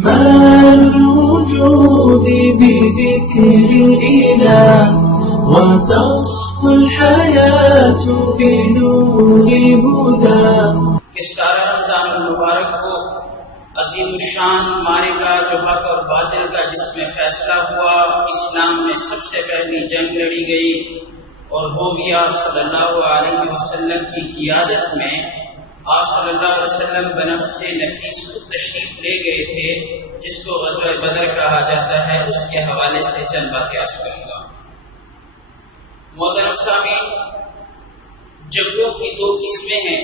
كمال الوجود بذكر الإله وتصفو الحياة بنور هداه. اس 11 رمضان المبارک کو عظیم الشان معرکہ جو حق اور باطل کا جس میں فیصلہ ہوا، اسلام میں سب سے پہلی جنگ لڑی گئی اور وہ بھی آپ صلی اللہ علیہ وسلم کی قیادت میں آپ صلی اللہ علیہ وسلم بنفس نفیس خود تشریف لے گئے تھے، جس کو غزوہ بدر کہا جاتا ہے. اس کے حوالے سے چند باتیں عرض کروں گا. محترم سامعین، جنگوں کی 2 قسمیں ہیں.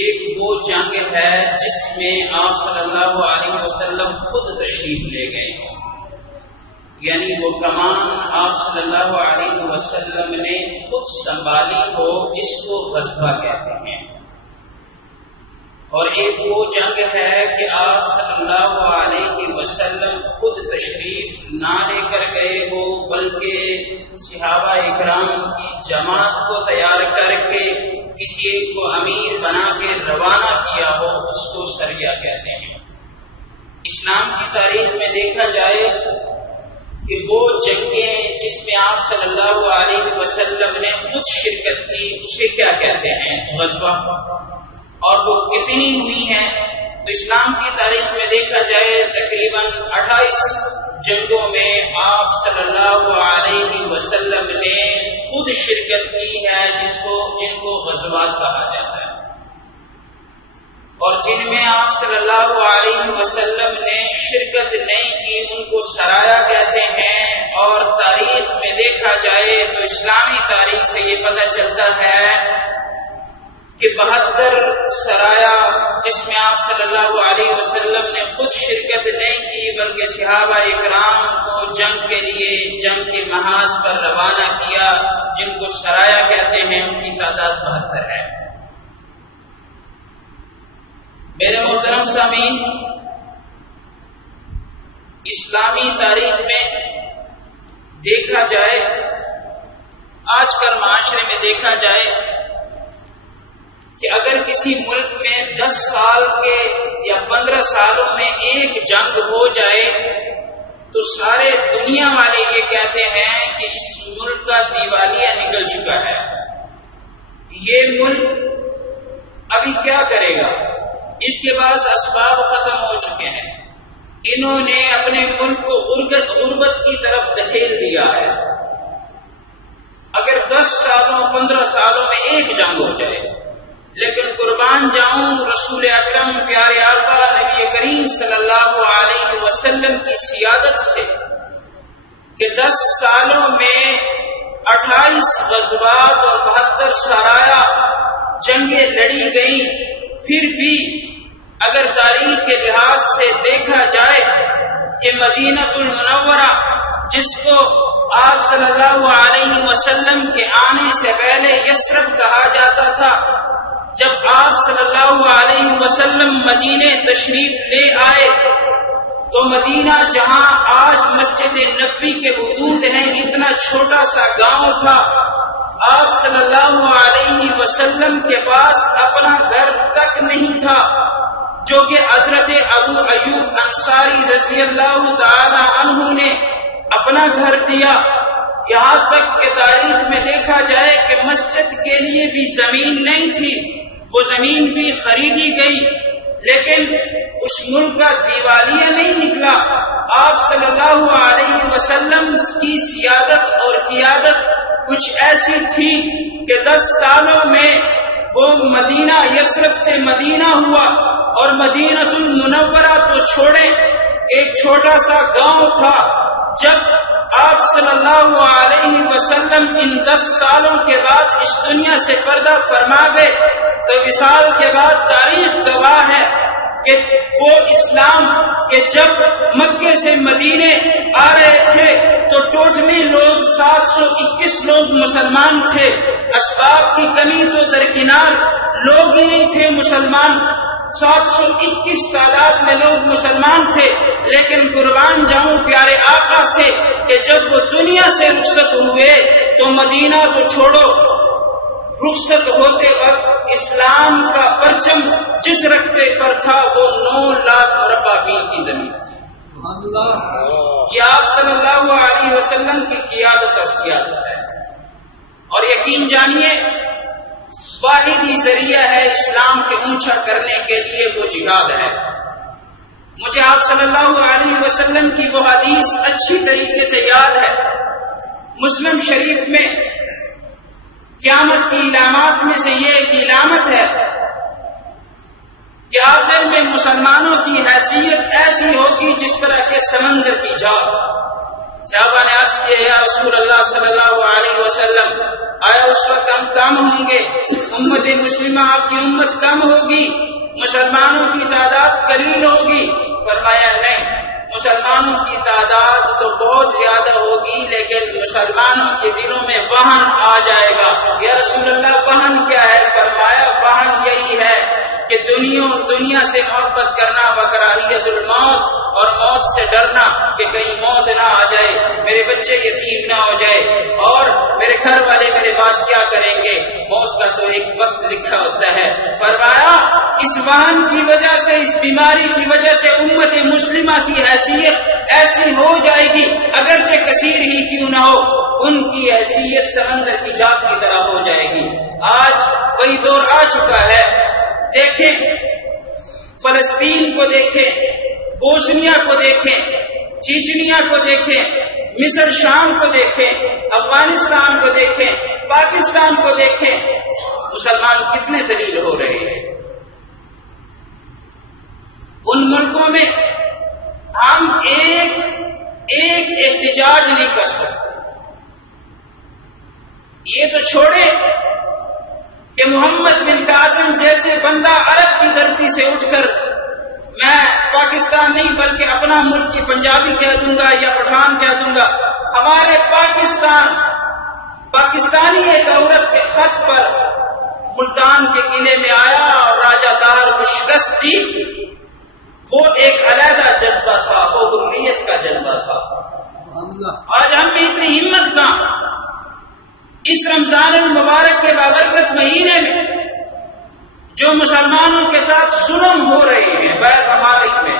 ایک وہ جنگ ہے جس میں آپ صلی اللہ علیہ وسلم خود تشریف لے گئے ہوں، یعنی وہ کمان آپ صلی اللہ علیہ وسلم نے خود سنبھالی ہو، اس کو غزوہ کہتے ہیں. اور ایک وہ جنگ ہے کہ آپ صلی اللہ علیہ وسلم خود تشریف نہ لے کر گئے ہو، بلکہ صحابہ اکرام کی جماعت کو تیار کر کے کسی ایک کو امیر بنا کے روانہ کیا ہو، اس کو سریہ کہتے ہیں. اسلام کی تاریخ میں دیکھا جائے کہ وہ جنگیں جس میں آپ صلی اللہ علیہ وسلم نے خود شرکت کی، اسے کیا کہتے ہیں؟ غزوہ. اور وہ کتنی ہوئی ہیں؟ تو اسلام کی تاریخ میں دیکھا جائے تقریباً 28 جنگوں میں آپ صلی اللہ علیہ وسلم نے خود شرکت کی ہے، جن کو غزوات کہا جاتا ہے. اور جن میں آپ صلی اللہ علیہ وسلم نے شرکت نہیں کی ان کو سرایا کہتے ہیں. اور تاریخ میں دیکھا جائے تو اسلامی تاریخ سے یہ پتہ چلتا ہے کہ 72 سرایا جس میں آپ صلی اللہ علیہ وسلم نے خود شرکت نہیں کی بلکہ صحابہ اکرام کو جنگ کے لیے جنگ کے محاذ پر روانہ کیا، جن کو سرایا کہتے ہیں، ان کی تعداد 72 ہے. میرے محترم سامعین، اسلامی تاریخ میں دیکھا جائے، آج کل معاشرے میں دیکھا جائے کہ اگر کسی ملک میں 10 سال کے یا 15 سالوں میں ایک جنگ ہو جائے تو سارے دنیا والے یہ کہتے ہیں کہ اس ملک کا دیوالیہ نکل چکا ہے، یہ ملک ابھی کیا کرے گا، اس کے بعد اسباب ختم ہو چکے ہیں، انہوں نے اپنے ملک کو غربت کی طرف دھکیل دیا ہے. اگر 10 سالوں 15 سالوں میں ایک جنگ ہو جائے، لیکن قربان جاؤں رسول اکرم پیارے آقا نبی کریم صلی اللہ علیہ وسلم کی سیادت سے کہ 10 سالوں میں 28 غزوات اور 72 سرایا جنگیں لڑی گئی. پھر بھی اگر تاریخ کے لحاظ سے دیکھا جائے کہ مدینہ المنورہ جس کو آپ صلی اللہ علیہ وسلم کے آنے سے پہلے یثرب کہا جاتا تھا، جب آپ صلی اللہ علیہ وسلم مدینے تشریف لے آئے تو مدینہ جہاں آج مسجد نبوی کے حدود ہیں، اتنا چھوٹا سا گاؤں تھا. آپ صلی اللہ علیہ وسلم کے پاس اپنا گھر تک نہیں تھا، جو کہ حضرت ابو ایوب انصاری رضی اللہ تعالی عنہ نے اپنا گھر دیا. یہاں تک کہ تاریخ میں دیکھا جائے کہ مسجد کے لیے بھی زمین نہیں تھی، وہ زمین بھی خریدی گئی، لیکن اس ملک کا دیوالیہ نہیں نکلا. آپ صلی اللہ علیہ وسلم کی سیادت اور قیادت کچھ ایسی تھی کہ 10 سالوں میں وہ مدینہ یثرب سے مدینہ ہوا، اور مدینہ المنورہ تو چھوڑے ایک چھوٹا سا گاؤں تھا. جب آپ صلی اللہ علیہ وسلم ان 10 سالوں کے بعد اس دنیا سے پردہ فرما گئے تو وصال کے بعد تاریخ گواہ ہے کہ وہ اسلام کہ جب مکے سے مدینے آ رہے تھے تو ٹوٹلی لوگ 721 لوگ مسلمان تھے. اسباب کی کمی تو درکنار، لوگ ہی نہیں تھے مسلمان، 721 تعداد میں لوگ مسلمان تھے. لیکن قربان جاؤں پیارے آقا سے کہ جب وہ دنیا سے رخصت ہوئے تو مدینہ تو چھوڑو، رخصت ہوتے وقت اسلام کا پرچم جس رقبے پر تھا وہ 9 لاکھ مربع میل کی زمین صلی اللہ علیہ وسلم کی قیادت اور سیادت ہے، اور یقین جانیے واحد ہی ذریعہ ہے اسلام کے اونچا کرنے کے لیے، وہ جہاد ہے۔ مجھے آپ صلی اللہ علیہ وسلم کی وہ حدیث اچھی طریقے سے یاد ہے، مسلم شریف میں قیامت کی علامات میں سے یہ ایک علامت ہے کہ آخر میں مسلمانوں کی حیثیت ایسی ہوگی جس طرح کے سمندر کی جھاگ۔ صحابہ نے عرض کیا یا رسول اللہ صلی اللہ علیہ وسلم، آیا اس وقت ہم کم ہوں گے؟ امت مسلمہ آپ کی امت کم ہوگی، مسلمانوں کی تعداد قلیل ہوگی؟ فرمایا نہیں، مسلمانوں کی تعداد تو بہت زیادہ ہوگی، لیکن مسلمانوں کے دلوں میں وہن آ جائے گا۔ یا رسول اللہ وہن کیا ہے؟ فرمایا وہن یہی ہے کہ دنیا سے محبت کرنا، وکراہیت الموت، اور موت سے ڈرنا کہ کہیں موت نہ آ جائے، میرے بچے یتیم نہ ہو جائے، اور میرے گھر والے میرے بعد کیا کریں گے، موت کا تو ایک وقت لکھا ہوتا ہے۔ فرمایا اس وہن کی وجہ سے، اس بیماری کی وجہ سے امت مسلمہ کی حیثیت ایسی ہو جائے گی، اگرچہ کثیر ہی کیوں نہ ہو، ان کی حیثیت سمندر کی جھاگ کی طرح ہو جائے گی۔ آج وہی دور آ چکا ہے، دیکھیں فلسطین کو دیکھیں، بوسنیا کو دیکھیں، چیچنیا کو دیکھیں، مصر شام کو دیکھیں، افغانستان کو دیکھیں، پاکستان کو دیکھیں، مسلمان کتنے ذلیل ہو رہے ہیں۔ ان ملکوں میں ہم ایک احتجاج نہیں کر سکتے، یہ تو چھوڑے کہ محمد بن قاسم جیسے بندہ عرب کی دھرتی سے اٹھ کر میں پاکستان نہیں بلکہ اپنا ملک کی پنجابی کہہ دوں گا یا پٹھان کہہ دوں گا، ہمارے پاکستانی ایک عورت کے خط پر ملتان کے قلعے میں آیا اور راجہ طاہر کو شکست دی، وہ ایک علیحدہ جذبہ تھا، وہ حریت کا جذبہ تھا۔ آج ہم میں اتنی ہمت کہاں؟ اس رمضان المبارک کے بابرکت مہینے میں جو مسلمانوں کے ساتھ ظلم ہو رہے ہیں غیر ممالک میں،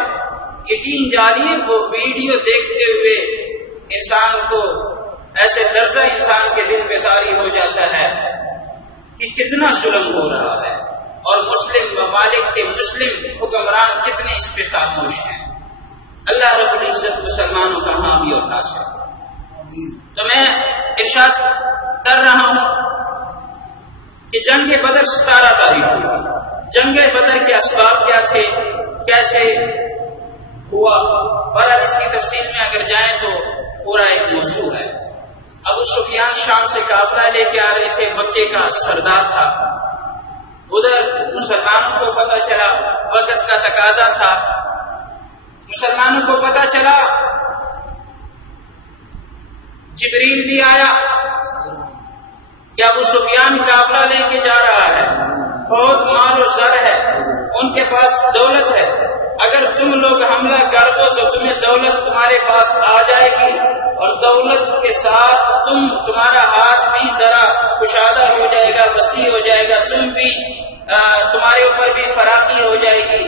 یقین جانیے وہ ویڈیو دیکھتے ہوئے انسان کو ایسے لرزہ انسان کے دل پہ طاری ہو جاتا ہے کہ کتنا ظلم ہو رہا ہے، اور مسلم ممالک کے مسلم حکمران کتنے اس پہ خاموش ہیں۔ اللہ رب العزت مسلمانوں کا حامی اور ناصر۔ تو میں ارشاد کر رہا ہوں کہ جنگ بدر 17 تاریخ ہوئی۔ جنگ بدر کے اسباب کیا تھے، کیسے ہوا، بہرحال اس کی تفصیل میں اگر جائیں تو پورا ایک موضوع ہے۔ ابو سفیان شام سے قافلہ لے کے آ رہے تھے، مکے کا سردار تھا، ادھر مسلمانوں کو پتہ چلا، وقت کا تقاضا تھا، مسلمانوں کو پتہ چلا، جبریل بھی آیا کہ ابو سفیان قافلہ لے کے جا رہا ہے، بہت مال و زر ہے، ان کے پاس دولت ہے، اگر تم لوگ حملہ کر دو تو تمہیں دولت تمہارے پاس آ جائے گی، اور دولت کے ساتھ تمہارا ہاتھ بھی ذرا کشادہ ہو جائے گا، وسیع ہو جائے گا، تمہارے اوپر بھی فراخی ہو جائے گی۔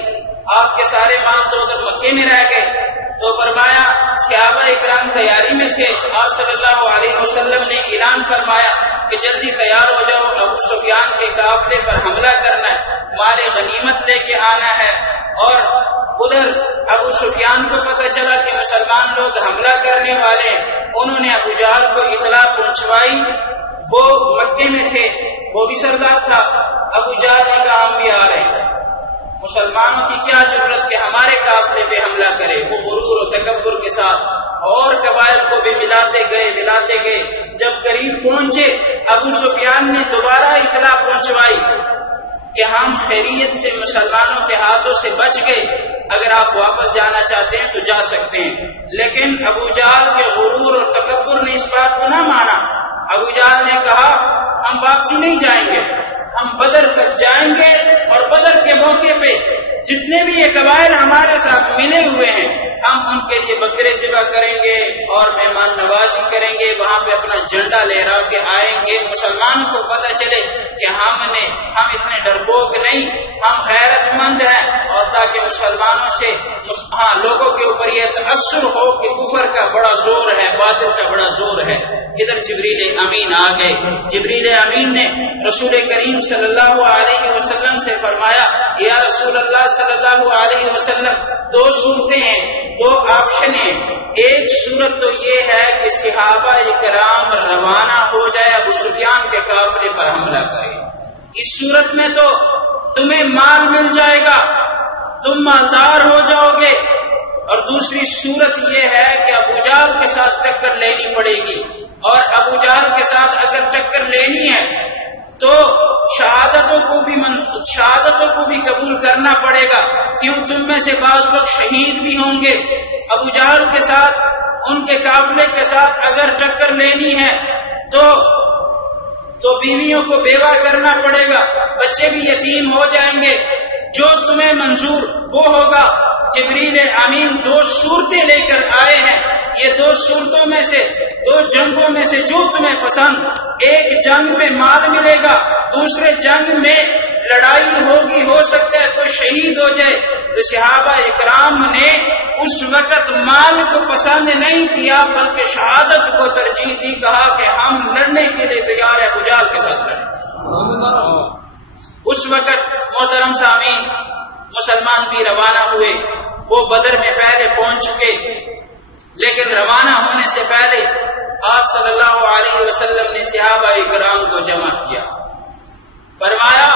آپ کے سارے مال تو ادھر مکے میں رہ گئے۔ تو فرمایا صحابہ اکرام تیاری میں تھے، آپ صلی اللہ علیہ وسلم نے اعلان فرمایا کہ جلدی تیار ہو جاؤ، ابو سفیان کے قافلے پر حملہ کرنا ہے، مال غنیمت لے کے آنا ہے۔ اور ادھر ابو سفیان کو پتہ چلا کہ مسلمان لوگ حملہ کرنے والے ہیں، انہوں نے ابو جہل کو اطلاع پہنچوائی، وہ مکے میں تھے، وہ بھی سردار تھا۔ ابو جہل نے کہا ہم بھی آ رہے ہیں۔ مسلمانوں کی کیا ضرورت کہ ہمارے قافلے پہ حملہ کرے، وہ غرور و تکبر کے ساتھ اور قبائل کو بھی ملاتے گئے۔ جب قریب پہنچے ابو سفیان نے دوبارہ اطلاع پہنچوائی کہ ہم خیریت سے مسلمانوں کے ہاتھوں سے بچ گئے، اگر آپ واپس جانا چاہتے ہیں تو جا سکتے ہیں۔ لیکن ابو جہل کے غرور اور تکبر نے اس بات کو نہ مانا۔ ابو جہل نے کہا ہم واپسی نہیں جائیں گے، ہم بدر تک جائیں گے، اور بدر کے موقع پہ جتنے بھی یہ قبائل ہمارے ساتھ ملے ہوئے ہیں ہم ان کے لیے بکرے ذبح کریں گے اور مہمان نوازی کریں گے، وہاں پہ اپنا جھنڈا لہرا کے آئیں گے، مسلمانوں کو پتہ چلے کہ ہم اتنے ڈرپوک نہیں، ہم غیرت مند ہیں، اور تاکہ مسلمانوں سے لوگوں کے اوپر یہ تاثر ہو کہ کفر کا بڑا زور ہے، باطل کا بڑا زور ہے۔ ادھر جبریل امین آ گئے۔ جبریل امین نے رسول کریم صلی اللہ علیہ وسلم سے فرمایا، یا رسول اللہ صلی اللہ علیہ وسلم، دو صورتیں ہیں، دو آپشن ہیں۔ ایک صورت تو یہ ہے کہ صحابہ کرام روانہ ہو جائے، ابو سفیان کے قافلے پر حملہ کرے، اس صورت میں تو تمہیں مال مل جائے گا، تم مالدار ہو جاؤ گے، اور دوسری صورت یہ ہے کہ ابو جہل کے ساتھ ٹکر لینی پڑے گی، اور ابو جہل کے ساتھ اگر ٹکر لینی ہے تو شہادتوں کو بھی قبول کرنا پڑے گا، کیوں تم میں سے بعض لوگ شہید بھی ہوں گے۔ ابو جہل کے ساتھ، ان کے قافلے کے ساتھ اگر ٹکر لینی ہے تو بیویوں کو بیوہ کرنا پڑے گا، بچے بھی یتیم ہو جائیں گے، جو تمہیں منظور وہ ہوگا۔ جبریل امین دو صورتیں لے کر آئے ہیں، یہ دو صورتوں میں سے، دو جنگوں میں سے جو تمہیں پسند، ایک جنگ میں مال ملے گا، دوسرے جنگ میں لڑائی ہوگی، ہو سکتا ہے کوئی شہید ہو جائے۔ تو صحابہ اکرام نے اس وقت مال کو پسند نہیں کیا بلکہ شہادت کو ترجیح دی، کہا کہ ہم لڑنے کے لیے تیار ہیں، ابو جہل کے ساتھ لڑیں۔ اس وقت محترم سامعین مسلمان بھی روانہ ہوئے، وہ بدر میں پہلے پہنچ چکے، لیکن روانہ ہونے سے پہلے آپ صلی اللہ علیہ وسلم نے صحابہ کرام کو جمع کیا، فرمایا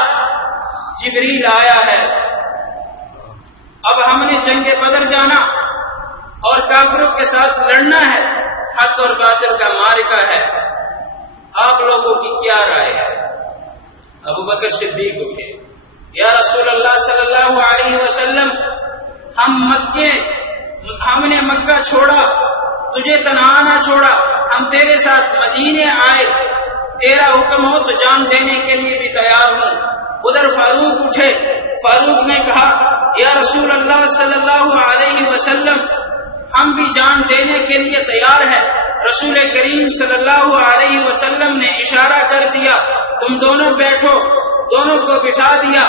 جبریل آیا ہے، اب ہم نے جنگ بدر جانا اور کافروں کے ساتھ لڑنا ہے، حق اور باطل کا معرکہ ہے، آپ لوگوں کی کیا رائے ہے؟ ابو بکر صدیق اٹھے، یا رسول اللہ صلی اللہ علیہ وسلم، ہم نے مکہ چھوڑا، تجھے تنہا نہ چھوڑا، ہم تیرے ساتھ مدینے آئے، تیرا حکم ہو تو جان دینے کے لیے بھی تیار ہوں۔ ادھر فاروق اٹھے، فاروق نے کہا، یا رسول اللہ صلی اللہ علیہ وسلم، ہم بھی جان دینے کے لیے تیار ہیں۔ رسول کریم صلی اللہ علیہ وسلم نے اشارہ کر دیا، تم دونوں بیٹھو، دونوں کو بٹھا دیا۔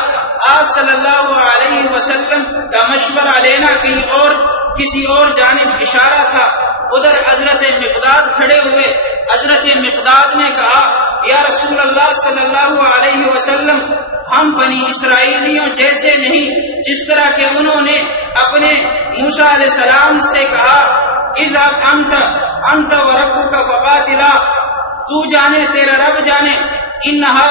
آپ صلی اللہ علیہ وسلم کا مشورہ لینا کہیں اور کسی اور جانب اشارہ تھا۔ ادھر حضرت مقداد کھڑے ہوئے، حضرت مقداد نے کہا، یا رسول اللہ صلی اللہ علیہ وسلم، ہم بنی اسرائیلیوں جیسے نہیں، جس طرح کہ انہوں نے اپنے موسیٰ علیہ السلام سے کہا، اذهب انت وربک فقاتلا، تو جانے تیرا رب جانے، انہا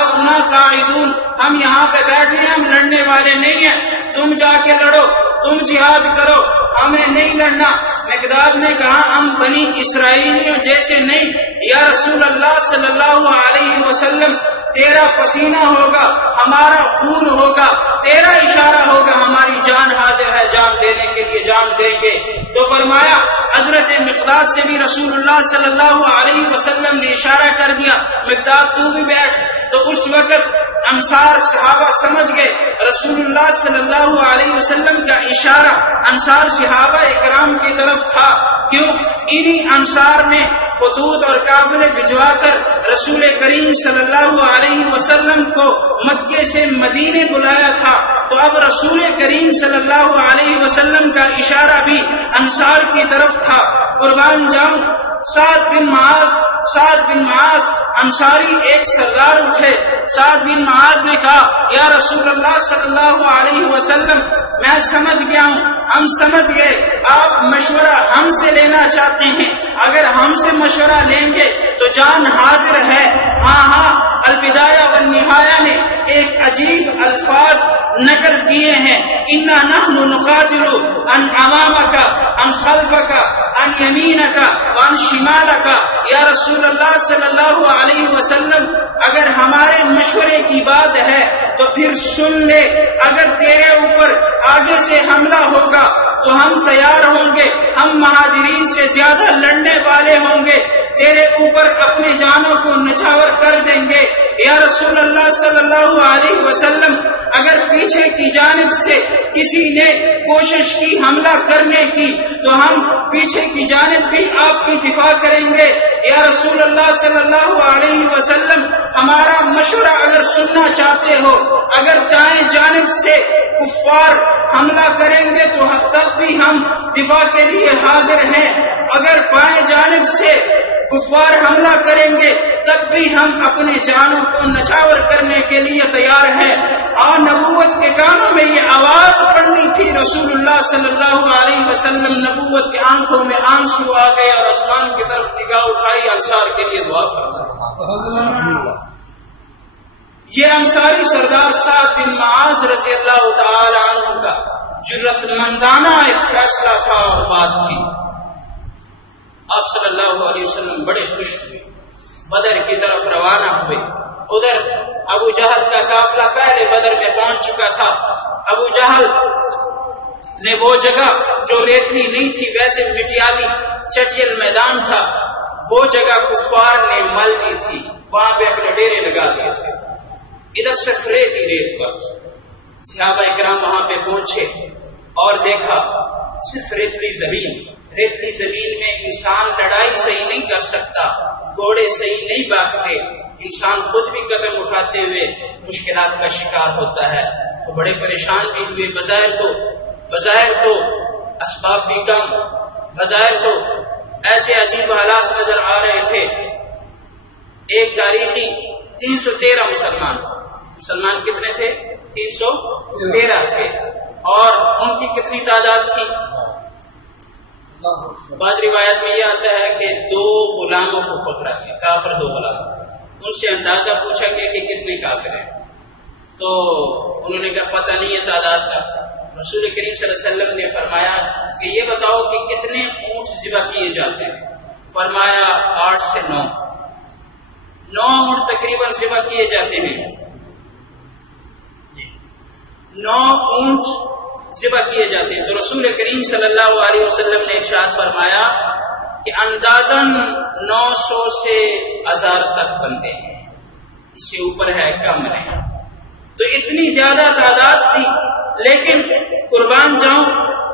قاعدون، ہم یہاں پہ بیٹھے ہیں، ہم لڑنے والے نہیں ہیں، تم جا کے لڑو، تم جہاد کرو، ہمیں نہیں لڑنا۔ مقداد نے کہا، ہم بنی اسرائیلیوں جیسے نہیں، یا رسول اللہ صلی اللہ علیہ وسلم، تیرا پسینہ ہوگا، ہمارا خون ہوگا، تیرا اشارہ ہوگا، ہماری جان حاضر ہے، جان دینے کے لیے جان دیں گے۔ تو فرمایا حضرت مقداد سے بھی رسول اللہ صلی اللہ علیہ وسلم نے اشارہ کر دیا، مقداد تو بھی بیٹھ۔ تو اس وقت انصار صحابہ سمجھ گئے رسول اللہ صلی اللہ علیہ وسلم کا اشارہ انصار صحابہ اکرام کی طرف تھا، کیوں؟ انہی انصار نے خطوط اور قافلے بھجوا کر رسول کریم صلی اللہ علیہ وسلم کو مکے سے مدینے بلایا تھا۔ تو اب رسول کریم صلی اللہ علیہ وسلم کا اشارہ بھی انصار کی طرف تھا۔ قربان جاؤں، سعد بن معاذ انصاری ایک سردار اٹھے۔ سعد بن معاذ نے کہا، یا رسول اللہ صلی اللہ علیہ وسلم، میں سمجھ گیا ہوں، ہم سمجھ گئے، آپ مشورہ ہم سے لینا چاہتے ہیں، اگر ہم سے مشورہ لیں گے تو جان حاضر ہے۔ ہاں، البدایہ والنہایہ میں ایک عجیب الفاظ نقل کیے ہیں، انا نحن نقاتل عن امامک عن خلفک عن یمینک وعن شمالک۔ یا رسول اللہ صلی اللہ علیہ وسلم، اگر ہمارے مشورے کی بات ہے تو پھر سن لے، اگر تیرے اوپر آگے سے حملہ ہوگا تو ہم تیار ہوں گے، ہم مہاجرین سے زیادہ لڑنے والے ہوں گے، تیرے اوپر اپنے جانوں کو نچھاور کر دیں گے۔ یا رسول اللہ صلی اللہ علیہ وسلم، اگر پیچھے کی جانب سے کسی نے کوشش کی حملہ کرنے کی تو ہم پیچھے کی جانب بھی آپ کی دفاع کریں گے۔ یا رسول اللہ صلی اللہ علیہ وسلم، ہمارا مشورہ اگر سننا چاہتے ہو، اگر دائیں جانب سے کفار حملہ کریں گے تو تب بھی ہم دفاع کے لیے حاضر ہیں، اگر بائیں جانب سے کفار حملہ کریں گے تب بھی ہم اپنے جانوں کو نچھاور کرنے کے لیے تیار ہیں۔ اور نبوت کے کانوں میں یہ آواز پڑنی تھی، رسول اللہ صلی اللہ علیہ وسلم نبوت کے آنکھوں میں آنسو آ گئے اور آسمان کی طرف نگاہ اٹھائی، انصار کے لیے دعا فرمائی۔ یہ انصاری سردار سعد بن معاذ رضی اللہ تعالی عنہ کا جرأت مندانہ ایک فیصلہ تھا اور بات تھی۔ آپ صلی اللہ علیہ وسلم بڑے خوش ہوئے، بدر کی طرف روانہ ہوئے۔ ادھر ابو جہل کا قافلہ پہلے بدر میں پہنچ چکا تھا۔ ابو جہل نے وہ جگہ جو ریتلی نہیں تھی، ویسے مٹیالی چٹیل میدان تھا، وہ جگہ کفار نے مل دی تھی، وہاں پہ اپنے ڈیرے لگا دیے تھے۔ ادھر صرف ریت ہی ریت پر صحابہ اکرام وہاں پہ پہنچے اور دیکھا صرف ریتلی زمین میں انسان لڑائی صحیح نہیں کر سکتا، گھوڑے صحیح نہیں بھاگتے، انسان خود بھی قدم اٹھاتے ہوئے مشکلات کا شکار ہوتا ہے۔ تو بڑے پریشان بھی ہوئے، بظاہر تو اسباب بھی کم، بظاہر تو ایسے عجیب حالات نظر آ رہے تھے۔ ایک تاریخی 313 مسلمان کتنے تھے؟ 313 تھے، اور ان کی کتنی تعداد تھی؟ بعض روایت میں یہ آتا ہے کہ 2 غلاموں کو پکڑا گیا، کافر 2 غلام، ان سے اندازہ پوچھا گیا کہ کتنے کافر ہیں، تو انہوں نے کہا پتہ نہیں ہے تعداد کا۔ رسول کریم صلی اللہ علیہ وسلم نے فرمایا کہ یہ بتاؤ کہ کتنے اونٹ ذبح کیے جاتے ہیں؟ فرمایا 8 سے 9 اونٹ تقریباً ذبح کیے جاتے ہیں، 9 اونٹ ذبح کیے جاتے ہیں۔ تو رسول کریم صلی اللہ علیہ وسلم نے ارشاد فرمایا کہ اندازاً 900 سے 1000 تک بندے ہیں، اس سے اوپر ہے کم نہیں۔ تو اتنی زیادہ تعداد تھی، لیکن قربان جاؤں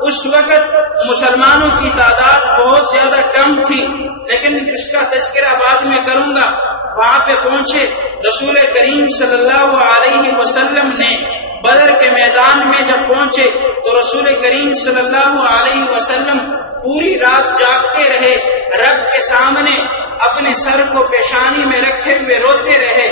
اس وقت مسلمانوں کی تعداد بہت زیادہ کم تھی، لیکن اس کا تذکرہ بعد میں کروں گا۔ وہاں پہ پہنچے، رسول کریم صلی اللہ علیہ وسلم نے بدر کے میدان میں جب پہنچے تو رسول کریم صلی اللہ علیہ وسلم پوری رات جاگتے رہے، رب کے سامنے اپنے سر کو پیشانی میں رکھے ہوئے روتے رہے۔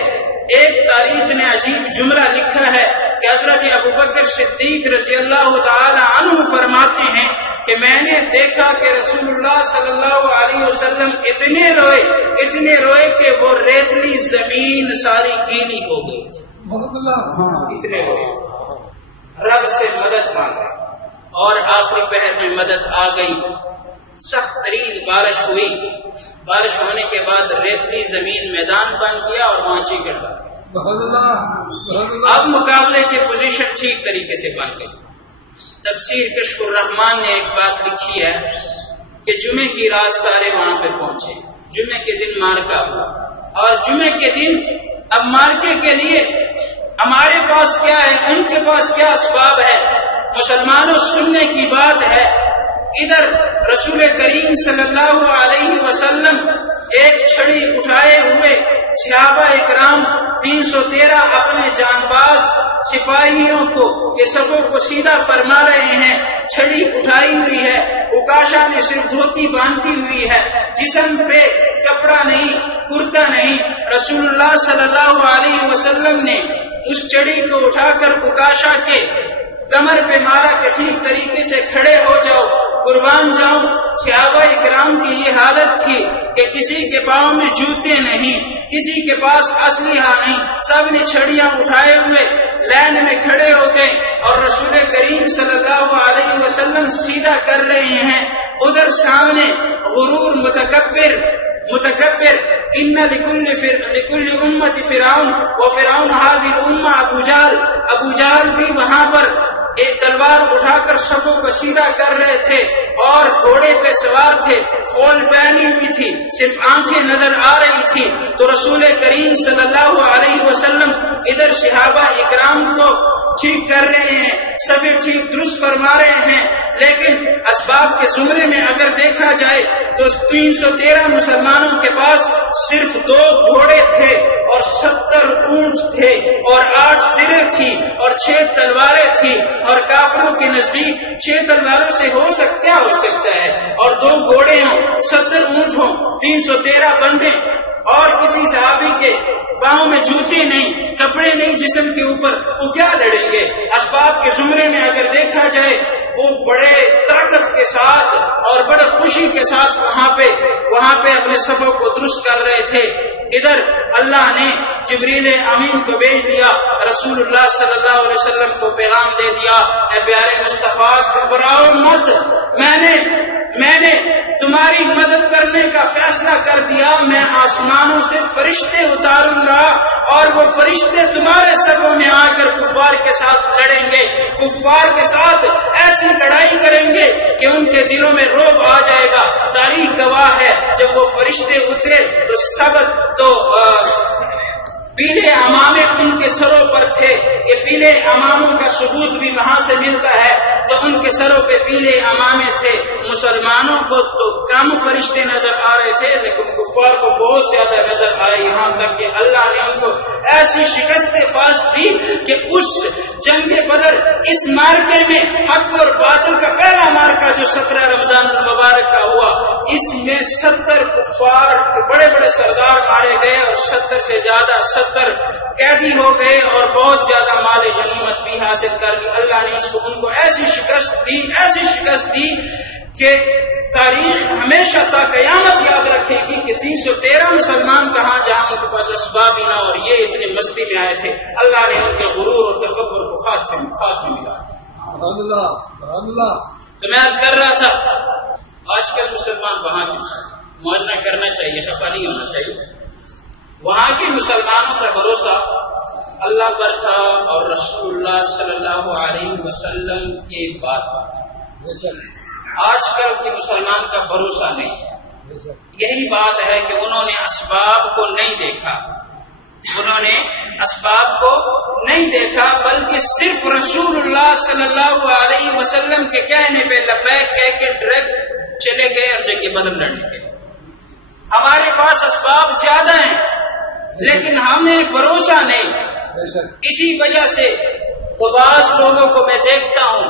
ایک تاریخ نے عجیب جملہ لکھا ہے کہ حضرت ابوبکر صدیق رضی اللہ تعالی عنہ فرماتے ہیں کہ میں نے دیکھا کہ رسول اللہ صلی اللہ علیہ وسلم اتنے روئے کہ وہ ریتلی زمین ساری گیلی ہو گئی، اتنے روئے، رب سے مدد مانگے، اور آخری پہر میں مدد آ گئی۔ سخت ترین بارش ہوئی، بارش ہونے کے بعد ریتلی زمین میدان بن گیا اور وہاں چیکڑ بن گیا۔ اب مقابلے کی پوزیشن ٹھیک طریقے سے بن گئی۔ تفسیر کشف الرحمان نے ایک بات لکھی ہے کہ جمعے کی رات سارے وہاں پہ پہنچے، جمعے کے دن مارکا ہوا، اور جمعے کے دن اب مارکے کے لیے ہمارے پاس کیا ہے، ان کے پاس کیا اسباب ہے؟ مسلمانوں سننے کی بات ہے، ادھر رسول کریم صلی اللہ علیہ وسلم ایک چھڑی اٹھائے ہوئے صحابہ اکرام 313 اپنے جان باز سپاہیوں کو کے صفوں کو سیدھا فرما رہے ہیں، چھڑی اٹھائی ہوئی ہے، اکاشا نے صرف دھوتی باندھی ہوئی ہے، جسم پہ کپڑا نہیں، کرتا نہیں۔ رسول اللہ صلی اللہ علیہ وسلم نے اس چھڑی کو اٹھا کر اکاشا کے کمر پہ مارا کہ ٹھیک طریقے سے کھڑے ہو جاؤ۔ قربان جاؤں، صحابہ اکرام کی یہ حالت تھی کہ کسی کے پاؤں میں جوتے نہیں، کسی کے پاس اسلحہ نہیں، سب نے چھڑیاں اٹھائے ہوئے لائن میں کھڑے ہو گئے اور رسول کریم صلی اللہ علیہ وسلم سیدھا کر رہے ہیں۔ ادھر سامنے غرور متکبر ان لکل امت فرعون وفرعون هذه الامه ابو جہل بھی وہاں پر ایک تلوار اٹھا کر صفوں کو سیدھا کر رہے تھے اور گھوڑے پہ سوار تھے، خول پہنی ہوئی تھی، صرف آنکھیں نظر آ رہی تھی۔ تو رسول کریم صلی اللہ علیہ وسلم ادھر صحابہ اکرام کو ٹھیک کر رہے ہیں، صفیں ٹھیک درست فرما رہے ہیں، لیکن اسباب کے زمرے میں اگر دیکھا جائے تو 313 مسلمانوں کے پاس صرف 2 گھوڑے تھے اور 70 اونٹ تھے اور 8 زریں تھی اور 6 تلواریں تھی، اور کافروں کے نزدیک 6 تلواروں سے کیا ہو سکتا ہے، اور 2 گھوڑے ہوں، 70 اونٹ ہوں، 313 بندے، اور کسی صحابی کے پاؤں میں جوتے نہیں، کپڑے نہیں جسم کے اوپر، وہ کیا لڑیں گے؟ اسباب کے زمرے میں اگر دیکھا جائے وہ بڑے طاقت کے ساتھ اور بڑے خوشی کے ساتھ وہاں پہ اپنے صفوں کو درست کر رہے تھے۔ ادھر اللہ نے جبریل امین کو بھیج دیا، رسول اللہ صلی اللہ علیہ وسلم کو پیغام دے دیا، اے پیارے مصطفیٰ گھبراؤ مت، میں نے تمہاری مدد کرنے کا فیصلہ کر دیا، میں آسمانوں سے فرشتے اتاروں گا اور وہ فرشتے تمہارے صفوں میں آ کر کفار کے ساتھ لڑیں گے، کفار کے ساتھ ایسی لڑائی کریں گے کہ ان کے دلوں میں رعب آ جائے گا۔ تاریخ گواہ ہے جب وہ فرشتے اترے تو پیلے امامے ان کے سروں پر تھے، یہ پیلے اماموں کا ثبوت بھی وہاں سے ملتا ہے، تو ان کے سروں پہ پیلے امامے تھے۔ مسلمانوں کو تو کم فرشتے نظر آ رہے تھے لیکن کفار کو بہت زیادہ نظر آئے، یہاں تک کہ اللہ نے ان کو ایسی شکست فاش دی کہ اس جنگ بدر، اس مارکے میں حق اور باطل کا پہلا مارکہ جو 17 رمضان المبارک کا ہوا، اس میں 70 کفار بڑے بڑے سردار مارے گئے اور 70 سے زیادہ 70 قیدی ہو گئے اور بہت زیادہ مال غنیمت بھی حاصل کر لی۔ اللہ نے ان کو ایسی شکست دی کہ تاریخ ہمیشہ تا قیامت یاد رکھے گی کہ 313 مسلمان کہاں جہاں ان کے پاس اسباب ہی نہ، اور یہ اتنی مستی میں آئے تھے، اللہ نے ان کے غرور اور تکبر کو خاک میں ملا دیا۔ تو میں عرض کر رہا تھا آج کل مسلمان وہاں کے موازنہ کرنا چاہیے، خفا نہیں ہونا چاہیے۔ وہاں کے مسلمانوں کا بھروسہ اللہ پر تھا اور رسول اللہ صلی اللہ علیہ وسلم کے بعد۔ آج کل کے مسلمان کا بھروسہ نہیں، یہی بات ہے کہ انہوں نے اسباب کو نہیں دیکھا، بلکہ صرف رسول اللہ صلی اللہ علیہ وسلم کے کہنے پہ لبیک کہہ کے ڈائریکٹ چلے گئے اور جنگ بدر لڑنے کے۔ ہمارے پاس اسباب زیادہ ہیں لیکن ہمیں بھروسہ نہیں، اسی وجہ سے تو بعض لوگوں کو میں دیکھتا ہوں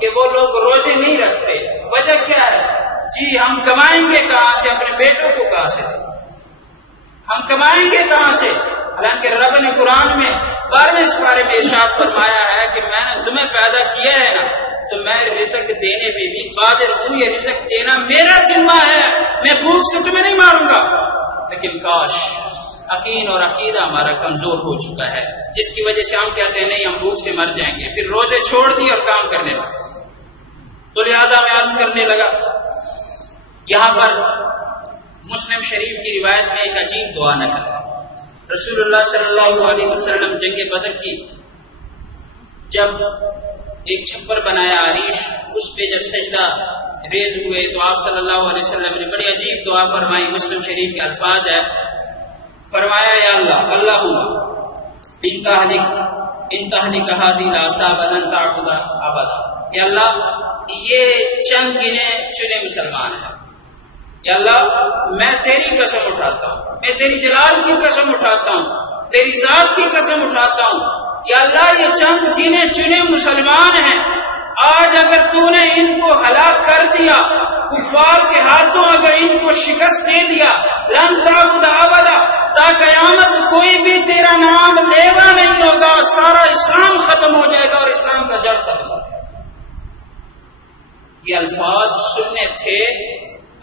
کہ وہ لوگ روزے نہیں رکھتے۔ وجہ کیا ہے؟ جی ہم کمائیں گے کہاں سے، اپنے بیٹوں کو کہاں سے ہم کمائیں گے کہاں سے؟ حالانکہ رب نے قرآن میں 12ویں سپارے میں ارشاد فرمایا ہے کہ میں نے تمہیں پیدا کیا ہے نا، تو میں رزق دینے پہ بھی قادر ہوں، یہ رزق دینا میرا ذمہ ہے، میں بھوک سے تمہیں نہیں ماروں گا۔ لیکن کاش یقین اور عقیدہ ہمارا کمزور ہو چکا ہے، جس کی وجہ سے ہم کہتے ہیں نہیں ہم بھوک سے مر جائیں گے، پھر روزے چھوڑ دیے اور کام کرنے لگے۔ تو لہٰذا میں عرض کرنے لگا، یہاں پر مسلم شریف کی روایت میں ایک عجیب دعا نقل ہے۔ رسول اللہ صلی اللہ علیہ وسلم جنگ بدر کی جب ایک چھپر بنایا عریش، اس پہ جب سجدہ ریز ہوئے تو آپ صلی اللہ علیہ وسلم نے بڑی عجیب دعا فرمائی۔ مسلم شریف کے الفاظ ہے، فرمایا یا اللہ انتہلک ھذی الاعصاب لن تعبد ابدا، یا اللہ یہ چند گنے چنے مسلمان ہیں، یا اللہ میں تیری قسم اٹھاتا ہوں، میں تیری جلال کی قسم اٹھاتا ہوں، تیری ذات کی قسم اٹھاتا ہوں، یا اللہ یہ چند گنے چنے مسلمان ہیں، آج اگر تو نے ان کو ہلاک کر دیا، کفار کے ہاتھوں اگر ان کو شکست دے دیا، لن تعبد ابدا، تا قیامت کوئی بھی تیرا نام لیوا نہیں ہوگا، سارا اسلام ختم ہو جائے گا اور اسلام کا جڑ ختم ہو جائے گا۔ یہ الفاظ سننے تھے،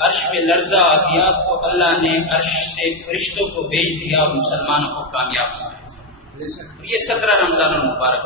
عرش میں لرزہ آ گیا تو اللہ نے عرش سے فرشتوں کو بھیج دیا اور مسلمانوں کو کامیاب کیا۔ یہ 17 رمضان المبارک